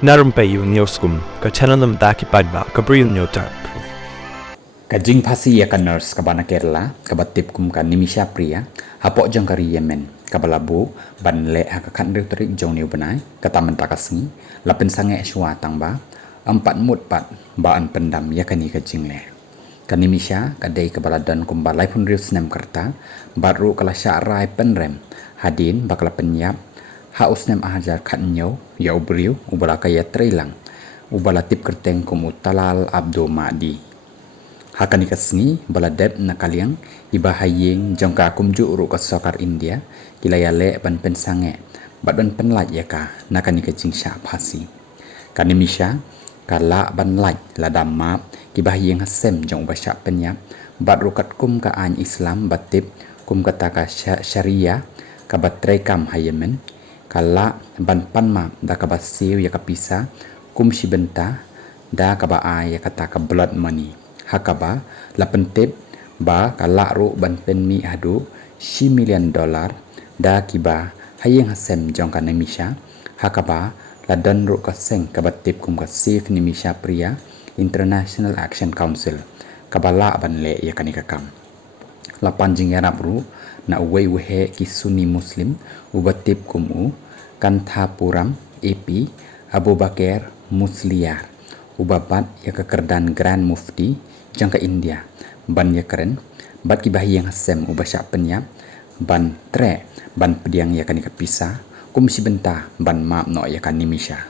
Narumpayu Neoskum, Kachananam Daki Padva, Gabriel Nyotarp. Kajing pasi ya ka nurse kabana Kerala kabatip kum ka Nimisha Priya hapok jong kari Yemen kabalabu banle hakakan terik jong niu benai kataman takasngi lapen sange shua tangba 4 mut pat baan pendam ya kani kajing le Kanimisha kadai kabaladan kum balai pun riu snem kerta baru kala syarai penrem hadin bakala penyap ha usnem ahajar kat nyo ya ubriu ubala kaya trilang ubala tip kerteng kum utalal abdo madi hakani kasngi baladep nakaliang ibahayeng jongka kumju uru kasokar India kilayale ban pensange bat ban penlaj yaka nakani kajing sya phasi Kanimisha kala ban laj ladam map kibahayeng hasem jong basya penyap bat rukat kum ka an Islam batip kum kata ka syariah kabatrai kam hayemen kala ban panma da kabasiu ya kapisa kum shibenta da kaba ya kata ka blood money hakaba la pentip ba kala ru ban penmi adu $1 million da kiba hayeng hasem jong ka Nimisha hakaba la dan ru ka seng kabatip kum ka Save Nimisha Priya International Action Council kabala ban le ya kanika kam la panjing yarap ru na uwei wehe ki Sunni Muslim ubatip kum u Kanthapuram AP Abu Bakar Musliyar ubabat ya kekerdan Grand Mufti jangka India ban ya keren bat ki bahiyang hasem ubasya penyap ban tre ban pediang ya kanika pisa kum si benta ban map no ya kan Nimisha